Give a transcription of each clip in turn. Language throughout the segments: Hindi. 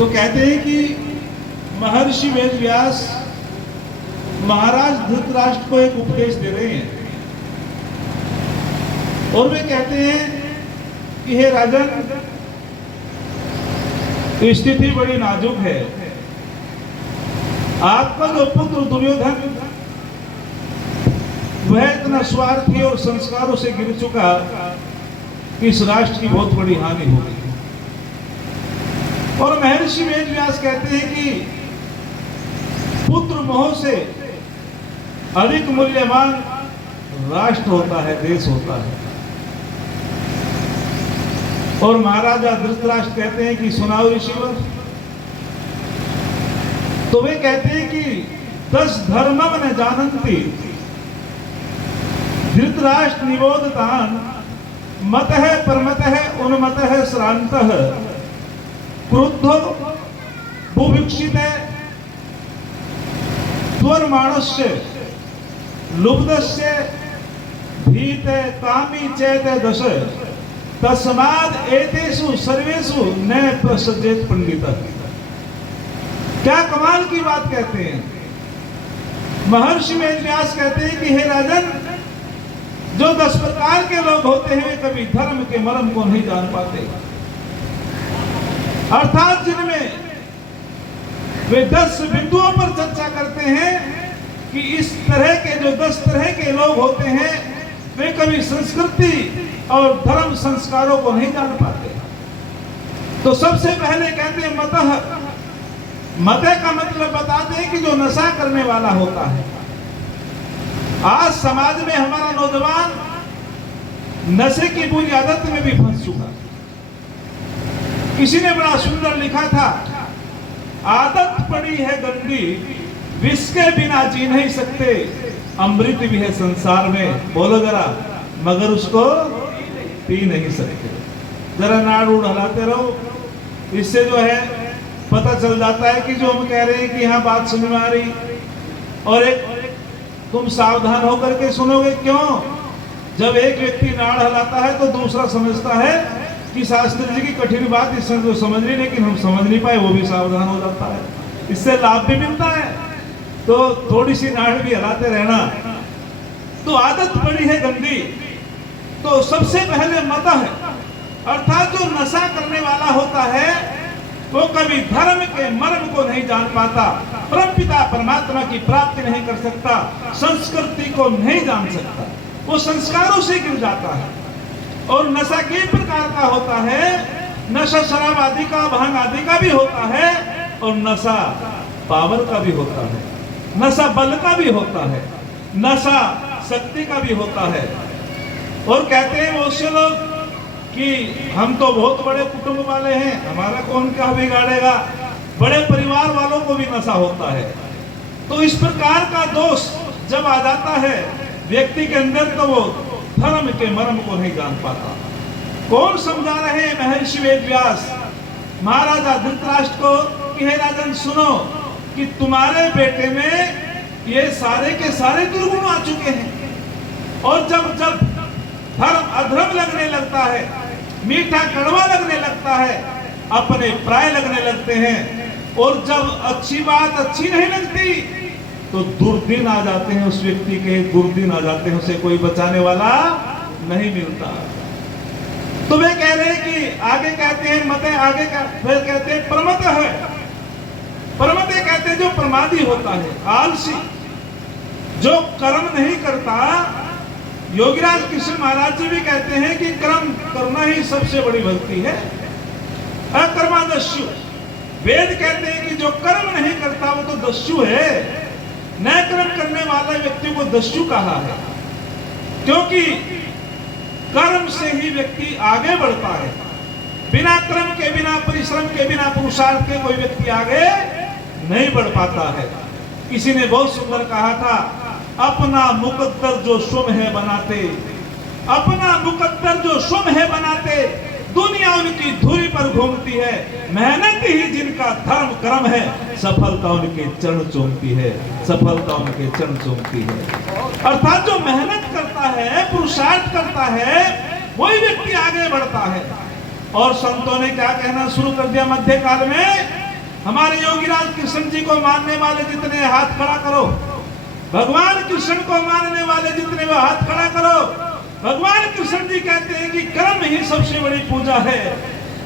तो कहते हैं कि महर्षि वेद व्यास महाराज धृतराष्ट्र को एक उपदेश दे रहे हैं और वे कहते हैं कि हे राजन, स्थिति बड़ी नाजुक है। आपका जो पुत्र दुर्योधन वह इतना स्वार्थी और संस्कारों से गिर चुका कि इस राष्ट्र की बहुत बड़ी हानि होगी। और महर्षि वेद व्यास कहते हैं कि पुत्र मोह से अधिक मूल्यवान राष्ट्र होता है, देश होता है। और महाराजा धृतराष्ट्र कहते हैं कि सुनाओ ऋषिवर। तो वे कहते हैं कि 10 धर्मम न जानन्ति धृतराष्ट्र निबोधतान मतः परमतः उन्मतः श्रान्तः क्रुद्धो बुभुक्षितः त्वरमाणस्य लुब्धस्य भीते कामी चेते दश तस्माद एतेषु सर्वेषु न प्रसज्जेत पंडितः। क्या कमाल की बात कहते हैं। महर्षि वेद व्यास कहते हैं कि हे राजन, जो 10 प्रकार के लोग होते हैं वे कभी धर्म के मर्म को नहीं जान पाते। अर्थात जिनमें वे 10 बिंदुओं पर चर्चा करते हैं कि इस तरह के जो 10 तरह के लोग होते हैं वे कभी संस्कृति और धर्म संस्कारों को नहीं जान पाते। तो सबसे पहले कहते हैं मतः। मतः का मतलब बताते हैं कि जो नशा करने वाला होता है। आज समाज में हमारा नौजवान नशे की बुरी आदत में भी फंस चुका। किसी ने बड़ा सुंदर लिखा था, आदत पड़ी है गंदी, विष के बिना जी नहीं सकते, अमृत भी है संसार में, बोलो जरा, मगर उसको पी नहीं सकते। जरा नाड़ उड़ हलाते रहो, इससे जो है पता चल जाता है कि जो हम कह रहे हैं कि हाँ बात समझ में आ रही। और एक तुम सावधान होकर के सुनोगे। क्यों? जब एक व्यक्ति नाड़ हलाता है तो दूसरा समझता है कि शास्त्री जी की कठिन बात इससे तो समझ ली, लेकिन हम समझ नहीं पाए, वो भी सावधान हो जाता है। इससे लाभ भी मिलता है। तो थोड़ी सी नाड़ भी हलाते रहना। तो आदत पड़ी है गंदी। तो सबसे पहले मतः है, अर्थात जो नशा करने वाला होता है वो कभी धर्म के मर्म को नहीं जान पाता, परमपिता परमात्मा की प्राप्ति नहीं कर सकता, संस्कृति को नहीं जान सकता, वो संस्कारों से गिर जाता है। और नशा कई प्रकार का होता है। नशा शराब आदि का, भांग आदि का भी होता है, और नशा पावर का भी होता है, नशा बल का भी होता है, नशा शक्ति का भी होता है। और कहते हैं वो से लोग कि हम तो बहुत बड़े कुटुंब वाले हैं, हमारा कौन क्या बिगाड़ेगा। बड़े परिवार वालों को भी नशा होता है। तो इस प्रकार का दोष जब आ जाता है व्यक्ति के अंदर, तो वो धर्म के मर्म को नहीं जान पाता। कौन समझा रहे हैं? महर्षि वेद व्यास महाराजा धृतराष्ट्र को कि हे राजन सुनो कि तुम्हारे बेटे में ये सारे के सारे दुर्गुण आ चुके हैं। और जब जब धर्म अधर्म लगने लगता है, मीठा कड़वा लगने लगता है, अपने प्राय लगने लगते हैं, और जब अच्छी बात अच्छी नहीं लगती तो दुर्दिन आ जाते हैं उस व्यक्ति के, दुर्दिन आ जाते हैं, उसे कोई बचाने वाला नहीं मिलता। तो वे कह रहे हैं कि आगे कहते हैं मते, आगे फिर कहते हैं प्रमत है। प्रमते कहते हैं जो प्रमादी होता है, आलसी, जो कर्म नहीं करता। योगीराज कृष्ण महाराज जी भी कहते हैं कि कर्म करना ही सबसे बड़ी भक्ति है। अकर्मादस्यु, वेद कहते हैं कि जो कर्म नहीं करता वो तो दस्यु है। न कर्म करने वाले व्यक्ति को दस्यु कहा है, क्योंकि कर्म से ही व्यक्ति आगे बढ़ता है। बिना कर्म के, बिना परिश्रम के, बिना पुरुषार्थ के कोई व्यक्ति आगे नहीं बढ़ पाता है। किसी ने बहुत सुंदर कहा था, अपना मुकद्दर जो स्वम है बनाते, अपना मुकद्दर जो स्वम है बनाते, दुनिया उनकी धुरी पर घूमती है, मेहनत ही जिनका धर्म कर्म है, सफलता उनके चरण चूमती है, सफलता उनके चरण चूमती है। अर्थात जो मेहनत करता है, पुरुषार्थ करता है, वही व्यक्ति आगे बढ़ता है। और संतों ने क्या कहना शुरू कर दिया मध्यकाल में हमारे योगीराज कृष्ण जी को मानने वाले जितने हाथ खड़ा करो, भगवान कृष्ण को मानने वाले जितने वो हाथ खड़ा करो। भगवान कृष्ण जी कहते हैं कि कर्म ही सबसे बड़ी पूजा है।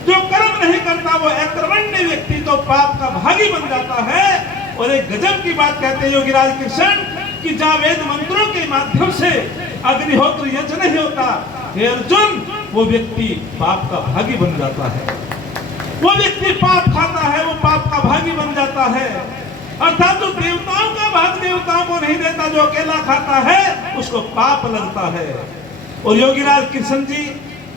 जो कर्म नहीं करता वो अकर्मण्य व्यक्ति तो पाप का भागी बन जाता है। और एक गजब की बात कहते हैं योगीराज कृष्ण कि जहाँ वेद मंत्रों के माध्यम से अग्निहोत्र यज्ञ नहीं होता, हे अर्जुन, वो व्यक्ति पाप का भागी बन जाता है। वो व्यक्ति पाप खाता है, वो पाप का भागी बन जाता है। अर्थात जो देवताओं का भाग देवताओं को नहीं देता, जो अकेला खाता है, उसको पाप लगता है। और योगीराज कृष्ण जी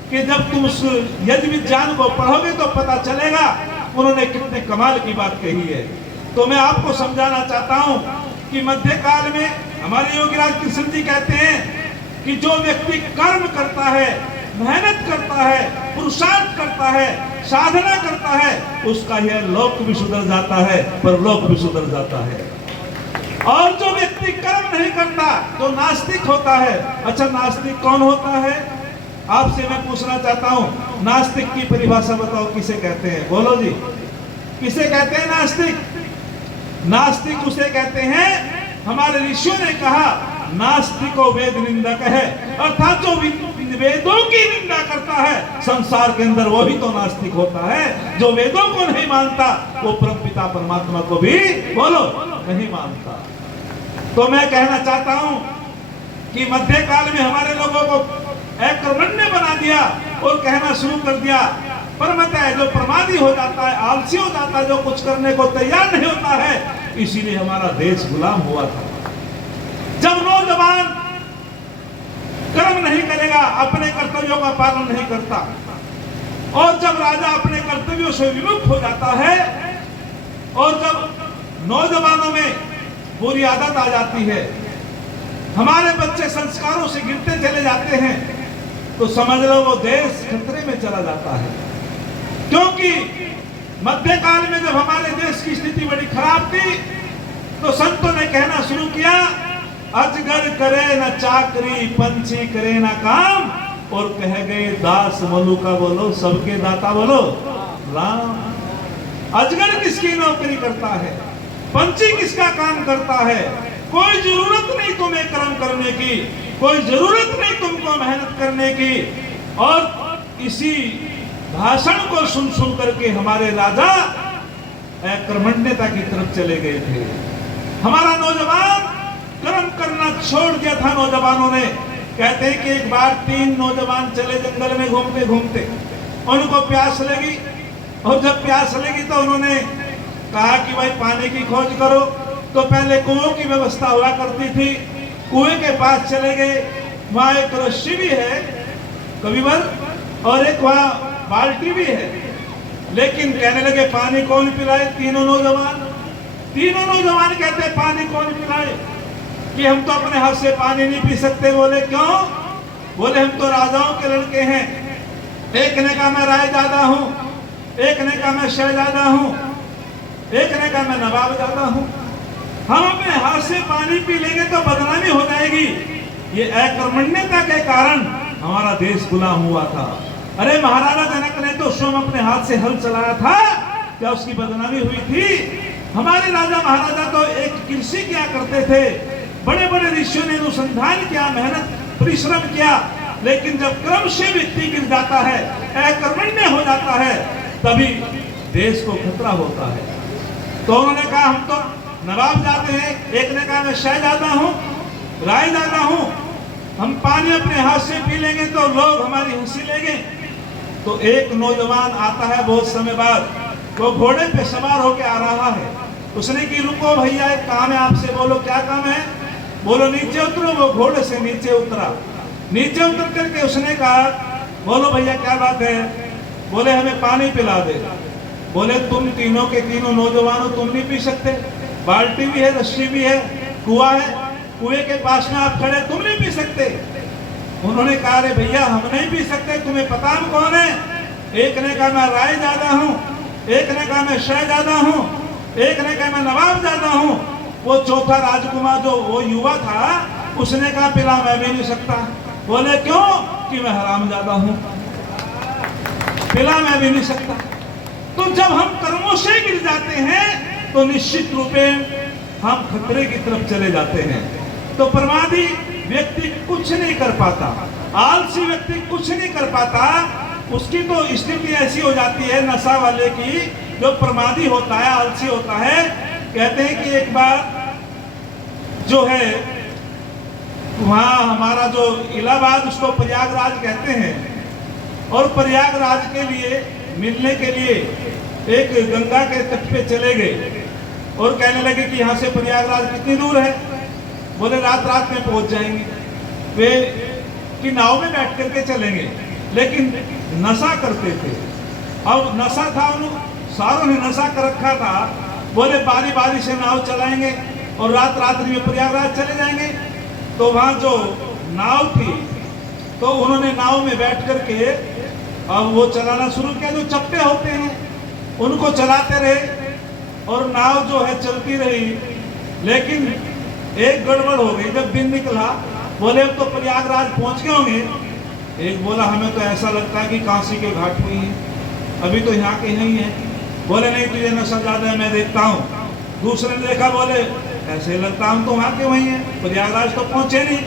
कि जब तुम उस यज्ञ विज्ञान को पढ़ोगे तो पता चलेगा उन्होंने कितने कमाल की बात कही है। तो मैं आपको समझाना चाहता हूं कि मध्यकाल में हमारे योगीराज कृष्ण जी कहते हैं कि जो व्यक्ति कर्म करता है, मेहनत करता है, पुरुषार्थ करता है, साधना करता है, उसका यह लोक भी सुधर जाता है, परलोक भी सुधर जाता है। और जो व्यक्ति कर्म नहीं करता तो नास्तिक होता है। अच्छा, नास्तिक कौन होता है? आपसे मैं पूछना चाहता हूं, नास्तिक की परिभाषा बताओ, किसे कहते हैं? बोलो जी, किसे कहते हैं नास्तिक? नास्तिक उसे कहते हैं, हमारे ऋषियों ने कहा नास्तिको वेद निंदक है। अर्थात जो वेदों की निंदा करता है संसार के अंदर, वो ही तो नास्तिक होता है। जो वेदों को नहीं मानता वो परमपिता परमात्मा को भी, बोलो, नहीं मानता। तो मैं कहना चाहता हूं कि मध्यकाल में हमारे लोगों को अकर्मण्य बना दिया और कहना शुरू कर दिया परमतः जो प्रमादी हो जाता है, आलसी हो जाता है, जो कुछ करने को तैयार नहीं होता है, इसीलिए हमारा देश गुलाम हुआ था। जब नौजवान कर्म नहीं करेगा, अपने कर्तव्यों का पालन नहीं करता, और जब राजा अपने कर्तव्यों से विमुख हो जाता है, और जब नौजवानों में बुरी आदत आ जाती है, हमारे बच्चे संस्कारों से गिरते चले जाते हैं, तो समझ लो वो देश खतरे में चला जाता है। क्योंकि मध्यकाल में जब हमारे देश की स्थिति बड़ी खराब थी, तो संतों ने कहना शुरू किया, अजगर करे न चाकरी, पंछी करे न काम, और कह गए दास मलुका, बोलो सबके दाता, बोलो राम। अजगर किसकी नौकरी करता है, पंछी किसका काम करता है? कोई जरूरत नहीं तुम्हें कर्म करने की, कोई जरूरत नहीं तुमको मेहनत करने की। और इसी भाषण को सुन सुन करके हमारे राजा अकर्मण्यता की तरफ चले गए थे। हमारा नौजवान कर्म करना छोड़ दिया था। नौजवानों ने, कहते हैं कि एक बार 3 नौजवान चले जंगल में घूमते घूमते, उनको प्यास लगी, और जब प्यास लगी तो उन्होंने कहा कि भाई पानी की खोज करो। तो पहले कुओं की व्यवस्था हुआ करती थी, कुएं के पास चले गए, वहां एक रस्सी भी है कविवर, और एक वहां बाल्टी भी है, लेकिन कहने लगे पानी कौन पिलाए? तीनों नौजवान कहते पानी कौन पिलाए? कि हम तो अपने हाथ से पानी नहीं पी सकते। बोले क्यों? बोले हम तो राजाओं के लड़के हैं। एक ने कहा मैं रायजादा हूं, एक ने कहा मैं शहजादा हूं, एक ने कहा मैं नवाबजादा हूं। हम अपने हाथ से पानी पी लेंगे तो बदनामी हो जाएगी। ये अकर्मण्यता के कारण हमारा देश गुलाम हुआ था। अरे महाराजा जनक ने तो स्वयं अपने हाथ से हल चलाया था, क्या उसकी बदनामी हुई थी? हमारे राजा महाराजा तो एक कृषि किया करते थे, बड़े बड़े ऋषियों ने अनुसंधान किया, मेहनत परिश्रम किया, लेकिन जब क्रम से व्यक्ति गिर जाता है, अकर्मण्य हो जाता है, तभी देश को खतरा होता है। तो उन्होंने कहा हम तो नवाब जाते हैं, एक ने कहा मैं शहजादा हूं, रायजादा हूं, हम पानी अपने हाथ से पी लेंगे तो लोग हमारी हंसी लेंगे। तो एक नौजवान आता है बहुत समय बाद, वो घोड़े पे सवार होके आ रहा है। उसने कि रुको भैया, एक काम है आपसे। बोलो क्या काम है? बोलो नीचे उतरो। वो घोड़े से नीचे उतरा। नीचे उतर करके उसने कहा बोलो भैया क्या बात है? बोले हमें पानी पिला दे। बोले तुम तीनों के तीनों नौजवान हो, तुम नहीं पी सकते? बाल्टी भी है, रस्सी भी है, कुआं है, कुएं के पास में आप खड़े, तुम नहीं पी सकते? उन्होंने कहा अरे भैया हम नहीं पी सकते, तुम्हें पता हम कौन है? एक ने कहा मैं रायजादा हूं, एक ने कहा मैं शहजादा हूं, एक ने कहा मैं नवाबजादा हूं। वो चौथा राजकुमार जो वो युवा था, उसने कहा पिला मैं भी नहीं सकता। बोले क्यों? कि मैं हरामजादा हूं, पिला मैं भी नहीं सकता। तो जब हम कर्मों से गिर जाते हैं तो निश्चित रूप में हम खतरे की तरफ चले जाते हैं। तो प्रमादी व्यक्ति कुछ नहीं कर पाता, आलसी व्यक्ति कुछ नहीं कर पाता। उसकी तो स्थिति ऐसी हो जाती है नशा वाले की, जो प्रमादी होता है, आलसी होता है। कहते हैं कि एक बार जो है वहाँ हमारा जो इलाहाबाद, उसको प्रयागराज कहते हैं, और प्रयागराज के लिए मिलने के लिए एक गंगा के तट पे चले गए और कहने लगे कि यहाँ से प्रयागराज कितनी दूर है। बोले रात में पहुंच जाएंगे। वे कि नाव में बैठ करके चलेंगे, लेकिन नशा करते थे। अब नशा था, उन सारों ने नशा कर रखा था। बोले बारी बारी से नाव चलाएंगे और रात में प्रयागराज चले जाएंगे। तो वहाँ जो नाव थी, तो उन्होंने नाव में बैठ करके अब वो चलाना शुरू किया। जो चप्पे होते हैं उनको चलाते रहे और नाव जो है चलती रही। लेकिन एक गड़बड़ हो गई। जब दिन निकला, बोले अब तो प्रयागराज पहुंच गए होंगे। एक बोला हमें तो ऐसा लगता है कि काशी के घाट पे ही है, अभी तो यहाँ के नहीं है। बोले नहीं, तुझे नशा ज्यादा है, मैं देखता हूँ। दूसरे ने देखा, बोले ऐसे लगता हम तो वहाँ के वही है, प्रयागराज तो पहुंचे नहीं।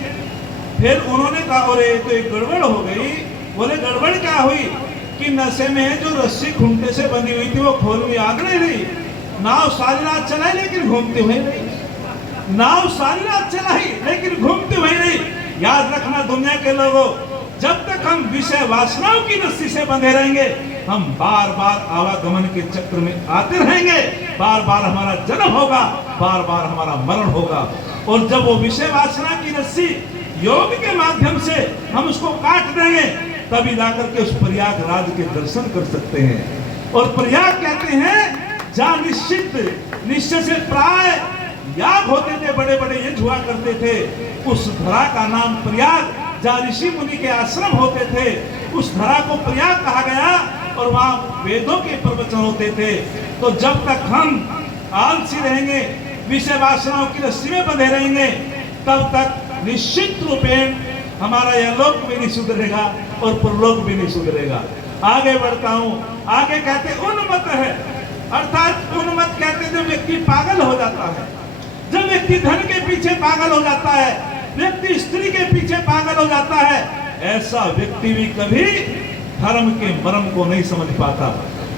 फिर उन्होंने कहा अरे तो एक गड़बड़ हो गई। बोले गड़बड़ क्या हुई कि नशे में जो रस्सी खूंटे से बंधी हुई थी वो खोल में आग नहीं रही। नाव सारी रात चलाई लेकिन घूमती हुई नहीं। नाव सारी रात चलाई लेकिन घूमती हुई नहीं। याद रखना दुनिया के लोगों, जब तक हम विषय वासनाओं की रस्सी से बंधे रहेंगे, हम बार बार आवागमन के चक्र में आते रहेंगे। बार बार हमारा जन्म होगा, बार बार हमारा मरण होगा। और जब वो विषय वासना की रस्सी योग के माध्यम से हम उसको काट देंगे, तभी जाकर के उस प्रयागराज के दर्शन कर सकते हैं। और प्रयाग कहते हैं जहाँ निश्चय से प्राय याग होते थे, बड़े बड़े यज्ञ हुआ करते थे। उस धरा का नाम प्रयाग, जहाँ ऋषि मुनि के आश्रम होते थे, उस धरा को प्रयाग कहा गया। और वहाँ वेदों के प्रवचन होते थे। तो जब तक हम आलसी रहेंगे, विषय वासनाओं की रस्सी में बंधे रहेंगे, तब तक निश्चित रूपेण हमारा यह लोक भी नहीं सुधरेगा और परलोक भी नहीं सुधरेगा। आगे बढ़ता हूँ। आगे कहते उन्मत्त है, अर्थात उन्मत्त कहते जब व्यक्ति पागल हो जाता है, जब व्यक्ति धन के पीछे पागल हो जाता है, व्यक्ति स्त्री के पीछे पागल हो जाता है, ऐसा व्यक्ति भी कभी धर्म के मर्म को नहीं समझ पाता।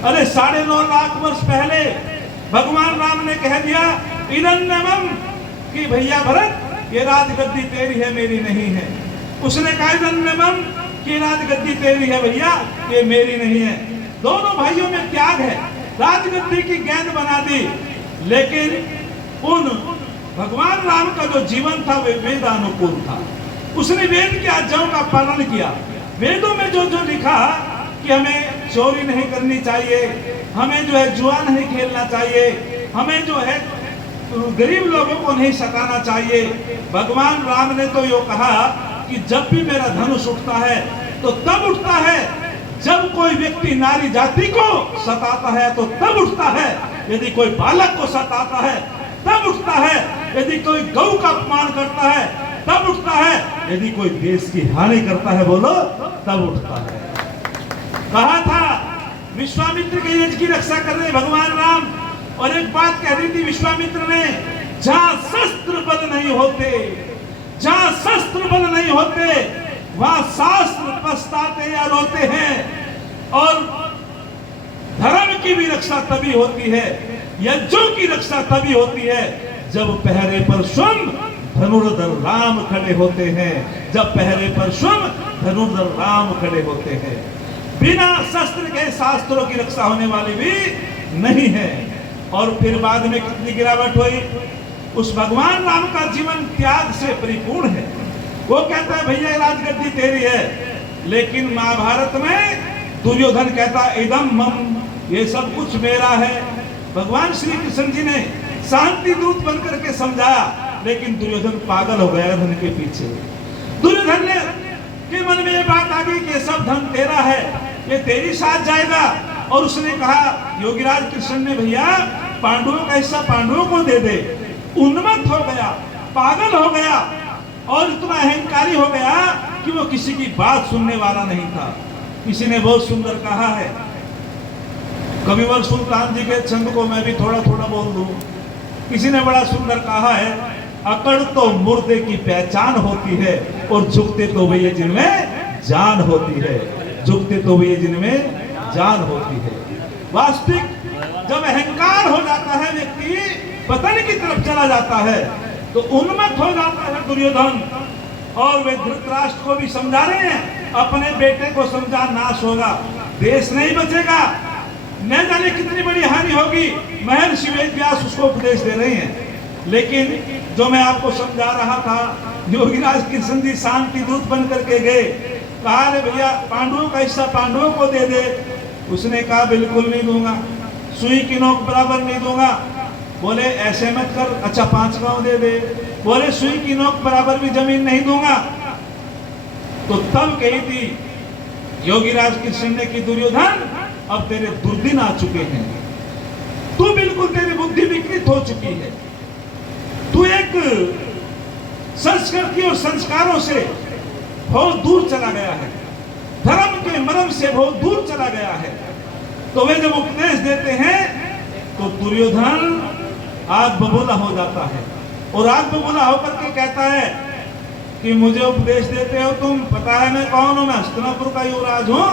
अरे 9.5 लाख वर्ष पहले भगवान राम ने कह दिया इदन्नमम कि भैया भरत, ये राजगद्दी तेरी है, मेरी नहीं है। उसने कहा इदन्नमम कि राजगद्दी तेरी है भैया, ये मेरी नहीं है। दोनों भाइयों में त्याग है। राजगद्दी की गेंद बना दी, लेकिन उन भगवान राम का जो जीवन था वे वेदानुकूल था। उसने वेद की आज्ञाओं का पालन किया। वेदों में जो जो लिखा कि हमें चोरी नहीं करनी चाहिए, हमें जो है जुआ नहीं खेलना चाहिए, हमें जो है गरीब लोगों को नहीं सताना चाहिए। भगवान राम ने तो यो कहा कि जब भी मेरा धनुष उठता है तो तब उठता है जब कोई व्यक्ति नारी जाति को सताता है, तो तब उठता है। यदि कोई बालक को सताता है तब उठता है। यदि कोई गौ का अपमान करता है तब उठता है। यदि कोई देश की हानि करता है, बोलो, तब उठता है। कहा था विश्वामित्र के यज्ञ की रक्षा कर रहे भगवान राम, और एक बात कह दी थी विश्वामित्र ने, जहां शस्त्र बल नहीं होते, जहां शस्त्र बल नहीं होते, वहां शास्त्र पछताते या रोते हैं। और धर्म की भी रक्षा तभी होती है, यज्ञों की रक्षा तभी होती है, जब पहरे पर स्वयं धनुर्धर राम खड़े होते हैं। जब पहरे पर स्वयं धनुर्धर राम खड़े होते हैं। बिना शस्त्र के शास्त्रों की रक्षा होने वाली भी नहीं है। और फिर बाद में कितनी गिरावट हुई। उस भगवान राम का जीवन त्याग से परिपूर्ण है। वो कहता है भैया राजगद्दी तेरी है, लेकिन महाभारत में दुर्योधन कहता इदम मम, ये सब कुछ मेरा है। भगवान श्री कृष्ण जी ने शांति दूत बनकर के समझाया, लेकिन दुर्योधन पागल हो गया धन के पीछे। दुर्योधन ने के मन में ये बात आ गई कि सब धन तेरा है, ये तेरी साथ जाएगा। और उसने कहा योगीराज कृष्ण ने भैया पांडवों का हिस्सा पांडवों को दे दे। उन्मत्त हो गया, पागल हो गया और इतना अहंकारी हो गया कि वो किसी की बात सुनने वाला नहीं था। किसी ने बहुत सुंदर कहा है कविवर सुल्तान जी के छंद को मैं भी थोड़ा थोड़ा बोल दूं। किसी ने बड़ा सुंदर कहा है, अकड़ तो मुर्दे की पहचान होती है और झुकते तो वे जिनमें जान होती है, झुकते तो वे जिनमें जान होती है। वास्तविक जब अहंकार हो जाता है व्यक्ति पतन की तरफ चला जाता है तो उन्मत्त हो जाता है दुर्योधन। और वे धृतराष्ट्र को भी समझा रहे हैं, अपने बेटे को समझा नाश होगा, देश नहीं बचेगा, न जाने कितनी बड़ी हानि होगी। महर्षि वेदव्यास उसको उपदेश दे रहे हैं। लेकिन जो मैं आपको समझा रहा था, योगीराज कृष्ण जी शांति दूत बन करके गए, कहा अरे भैया पांडवों का हिस्सा पांडवों को दे दे। उसने कहा बिल्कुल नहीं दूंगा, सुई की नोक बराबर नहीं दूंगा। बोले ऐसे मत कर, अच्छा 5 गांव दे दे। बोले सुई की नोक बराबर भी जमीन नहीं दूंगा। तो तब कही थी योगीराज कृष्ण ने कि दुर्योधन अब तेरे दुर्दिन आ चुके हैं, तू बिल्कुल तेरी बुद्धि विकृत हो चुकी है, तू एक संस्कृति और संस्कारों से बहुत दूर चला गया है, धर्म के मर्म से बहुत दूर चला गया है। तो वे जब उपदेश देते हैं तो दुर्योधन आग बबूला हो जाता है और आग बबूला होकर के कहता है कि मुझे उपदेश देते हो तुम, पता है मैं कौन हूं, मैं हस्तिनापुर का युवराज हूं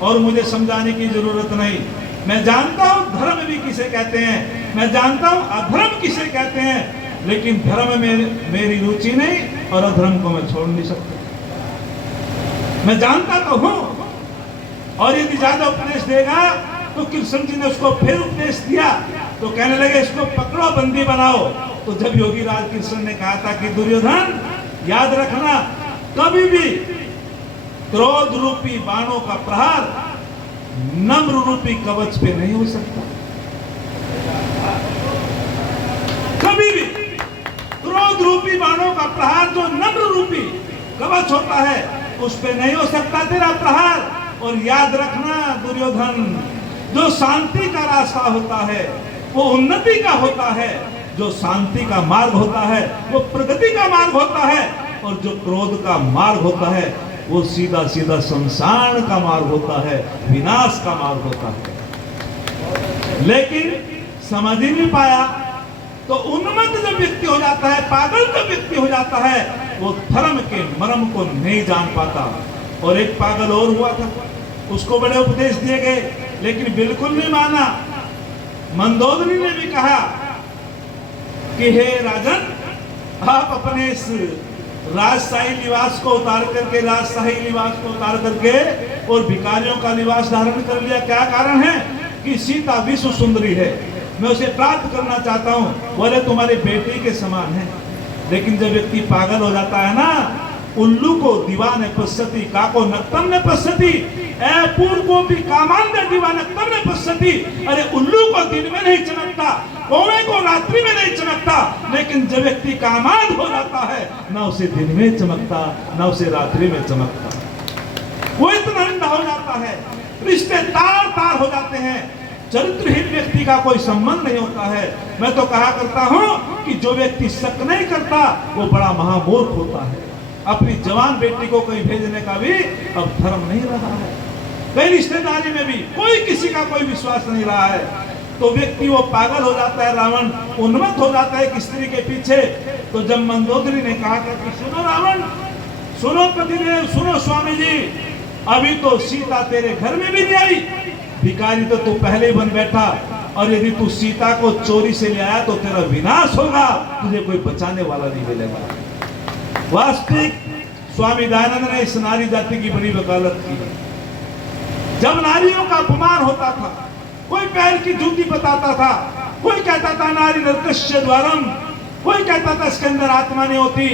और मुझे समझाने की जरूरत नहीं। मैं जानता हूं धर्म भी किसे कहते हैं, मैं जानता हूं अधर्म किसे कहते हैं, लेकिन धर्म में मेरी रुचि नहीं और अधर्म को मैं छोड़ नहीं सकता। मैं जानता तो हूं। और यदि ज्यादा उपदेश देगा तो कृष्ण जी ने उसको फिर उपदेश दिया तो कहने लगे इसको पकड़ो, बंदी बनाओ। तो जब योगीराज कृष्ण ने कहा था कि दुर्योधन याद रखना, कभी भी क्रोध रूपी बाणों का प्रहार नम्र रूपी कवच पे नहीं हो सकता। कभी भी क्रोध रूपी बाणों का प्रहार जो नम्र रूपी कवच होता है उस पे नहीं हो सकता तेरा प्रहार। और याद रखना दुर्योधन, जो शांति का रास्ता होता है वो उन्नति का होता है, जो शांति का मार्ग होता है वो प्रगति का मार्ग होता है, और जो क्रोध का मार्ग होता है वो सीधा सीधा संसार का मार्ग होता है, विनाश का मार्ग होता है। लेकिन समझ ही नहीं पाया। तो उन्मत्त जब व्यक्ति हो जाता है, पागल जब व्यक्ति हो जाता है, वो धर्म के मर्म को नहीं जान पाता। और एक पागल और हुआ था, उसको बड़े उपदेश दिए गए लेकिन बिल्कुल नहीं माना। मंदोदरी ने भी कहा कि हे राजन, आप अपने इस राजशाही लिबास को उतार करके, राजशाही लिबास को उतार करके और भिखारियों का लिबास धारण कर लिया, क्या कारण है? कि सीता विश्व सुंदरी है, मैं उसे प्राप्त करना चाहता हूं। बोले तुम्हारी बेटी के समान है। लेकिन जब व्यक्ति पागल हो जाता है ना, उल्लू को दीवाने पश्यति, काको नक्तम ने पश्यति, पूर्व को भी कामांध दीवानक्तम ने पश्यति। अरे उल्लू को दिन में नहीं चमकता, कौवे को रात्रि में नहीं चमकता, लेकिन जब व्यक्ति कामांध हो जाता है ना उसे दिन में चमकता ना उसे रात्रि में चमकता, वो इतना अंधा हो जाता है, रिश्ते तार तार हो जाते हैं, चरित्रहीन व्यक्ति का कोई संबंध नहीं होता है। मैं तो कहा करता हूं कि जो व्यक्ति शक नहीं करता वो बड़ा महामूर्ख होता है। अपनी जवान बेटी को कहीं भेजने का भी अब धर्म नहीं रहा है, कई रिश्तेदारी में भी कोई किसी का कोई विश्वास नहीं रहा है। तो व्यक्ति वो पागल हो जाता है, रावण उन्मत्त हो जाता है एक स्त्री के पीछे। तो जब मंदोदरी ने कहा कि सुनो रावण, सुनो पतिदेव, सुनो स्वामी जी, अभी तो सीता तेरे घर में भी नहीं आई, भिखारी तो तू पहले ही बन बैठा, और यदि तू सीता को चोरी से ले आया तो तेरा विनाश होगा, तुझे कोई बचाने वाला नहीं मिलेगा। वास्तविक स्वामी दयानंद ने इस नारी जाति की बड़ी वकालत की। जब नारियों का अपमान होता था, कोई पैर की जूती बताता था, कोई कहता था नारी नरकस्य द्वारम, कोई कहता था इसके अंदर आत्मा नहीं होती,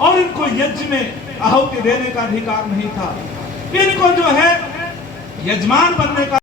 और इनको यज्ञ में आहुति देने का अधिकार नहीं था, इनको जो है यजमान बनने का